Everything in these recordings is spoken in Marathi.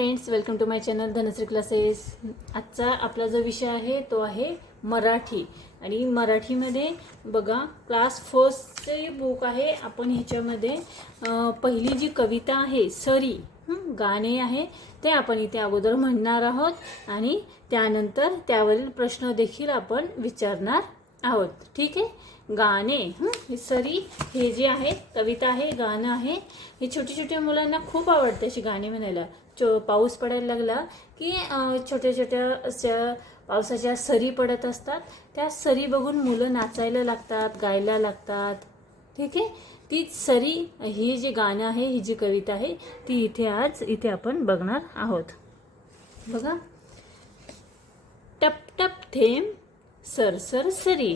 Friends, welcome to my channel Dhanashree classes. आजचा आपला जो विषय आहे तो आहे मराठी। आणि मराठीमध्ये बघा क्लास फर्स्टचे बुक आहे। आपण ह्याच्यामध्ये पहिली जी कविता आहे सरी गाणे आहे ते आपण इथे अगोदर म्हणणार आहोत आणि त्यानंतर त्यावरील प्रश्न देखील आपण विचारणार आहोत। ठीक आहे, गाणे सरी हे जे आहे कविता आहे गाणं आहे। हे छोटे छोटे मुलांना खूप आवडते अशी गाणी म्हणायला। पाऊस पडायला लागला की छोट्या छोट्या अशा पावसाच्या सरी पडत असतात, त्या सरी बघून मुलं नाचायला लागतात, गायला लागतात। ठीक आहे, ती सरी ही जे गाणं आहे ही जी कविता आहे ती इथे आपण बघणार आहोत। बघा, टप टप थेंब सरसर सरी,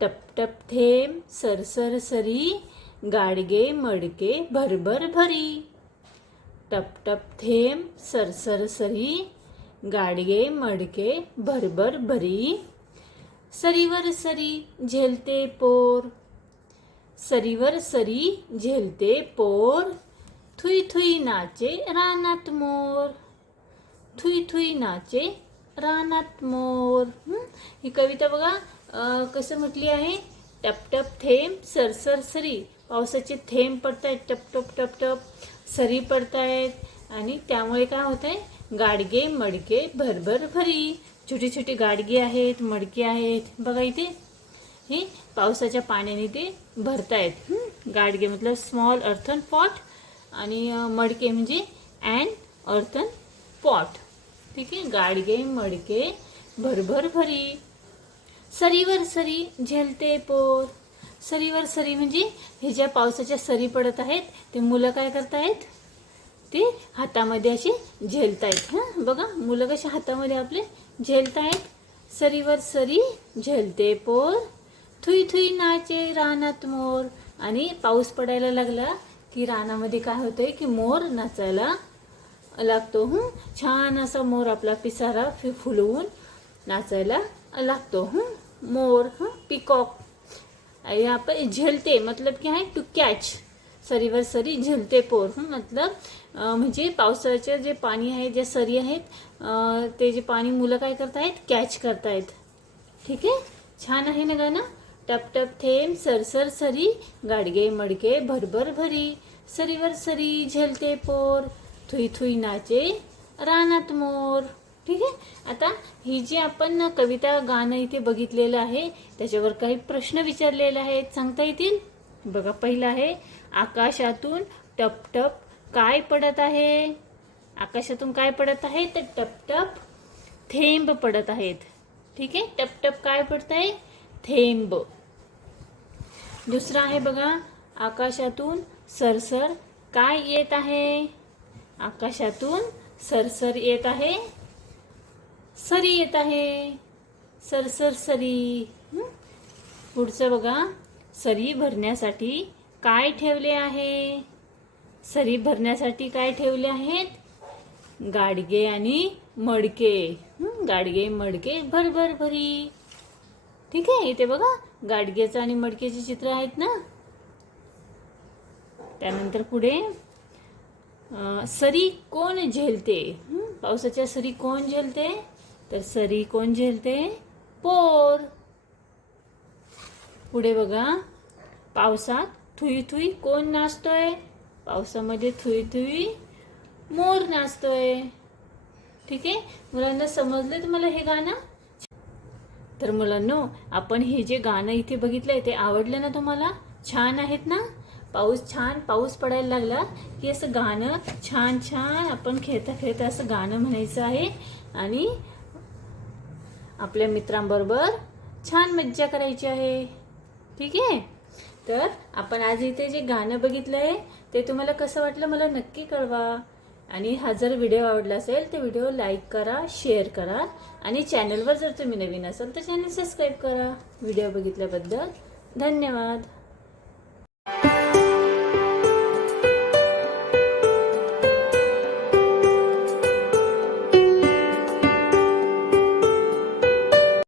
टप टप थेंब सरसर सरी, गाडगे मडके भरभर भरी। टप टप थेंब सरसर सरी, गाडगे मडके भरभर भरी। सरीवर सरी झेलते पोर, सरीवर सरी झेलते पोर, थुई थुई नाचे रानात मोर, थुई थुई नाचे रानात मोर। ही कविता बघा कसं म्हटली आहे, टप टप थेंब सरसर सरी, पावसाचे थेंब पडतायत, टप टप टप टप सरी पडतायत आणि त्यामुळे काय होतंय, गाडगे मडके भरभर भरी। छोटी छोटी गाडगे आहेत, मडके आहेत बघा इथे, हे पावसाच्या पाण्याने ते भरतायत। गाडगे मतलब स्मॉल अर्थन पॉट आणि मडके म्हणजे अँड अर्थन पॉट। ठीक आहे, गाडगे मडके भरभर भरी। सरीवर सरी झेलते पोर, सरीवर सरी म्हणजे हे ज्या पावसाच्या सरी पडत आहेत ते मुलं काय करतायत, ते हातामध्ये असे झेलतायत। बघा मुलं कशा हातामध्ये आपले झेलतायत। सरीवर सरी झेलते पोर, थुई थुई नाचे रानात मोर। आणि पाऊस पडायला लागला की रानामध्ये काय होतंय की मोर नाचायला लागतो। छान असा मोर आपला पिसारा फुलवून नाचायला लागतो। मोर पिकॉक। यहाँ पर झेलते मतलब क्या है, टू कॅच। सरीवर सरी झेलते पोर मतलब म्हणजे पावसाचे जे पाणी आहे, जे सरी आहेत ते जे पाणी मुलं काय करतायत, कॅच करतायत। ठीक आहे, छान आहे ना गाणं। टप टप थेंब सरसर सरी, गाडगे मडके भरभर भरी। सरीवर सरी झेलते पोर, थुई थुई नाचे रानात मोर। ठीक आहे, आता ही जी आपण कविता गाणं इथे बघितलेलं आहे त्याच्यावर काही प्रश्न विचारलेले आहेत, सांगता येतील? बघा, पहिला आहे, आकाशातून टप टप काय पडत आहे? आकाशातून काय पडत आहे तर टप टप थेंब पडत आहेत। ठीक आहे, टप टप काय पडत आहे, थेंब। दुसरा आहे बघा, आकाशातून सरसर काय येत आहे? आकाशातून सरसर येत आहे, सरी येत आहे, सरसर सरी। पुढचं बघा, सरी भरण्यासाठी काय ठेवले आहे? सरी भरण्यासाठी काय ठेवले आहेत? गाडगे आणि मडके। गाडगे मडके भरभर भरी। ठीक आहे, इथे बघा गाडगेचं आणि मडकेचे चित्र आहेत ना। त्यानंतर पुढे सरी कोण झेलते? पावसाच्या सरी कोण झेलते तर सरी कोण झेलते, पोर। पुढे बघा, पावसात थुई थुई कोण नाचतोय? पावसामध्ये थुई थुई मोर नाचतोय। ठीक आहे, मुलांना समजलं तुम्हाला हे गाणं? तर मुलांनो, आपण हे जे गाणं इथे बघितलंय ते आवडलं ना तुम्हाला? छान आहेत ना? पाऊस पडायला लागला की असं गाणं छान छान आपण खेळता खेळता असं गाणं म्हणायचं आहे आणि आपल्या मित्रांबरोबर छान मज्जा करायची आहे। ठीक आहे, तर आपण आज इथे जे गाणं बघितलंय ते तुम्हाला कसं वाटलं मला नक्की कळवा। आणि हा जर व्हिडिओ आवडला असेल तर व्हिडिओ लाईक करा, शेअर करा आणि चॅनलवर जर तुम्ही नवीन असाल तर चॅनल सबस्क्राईब करा। व्हिडिओ बघितल्याबद्दल धन्यवाद।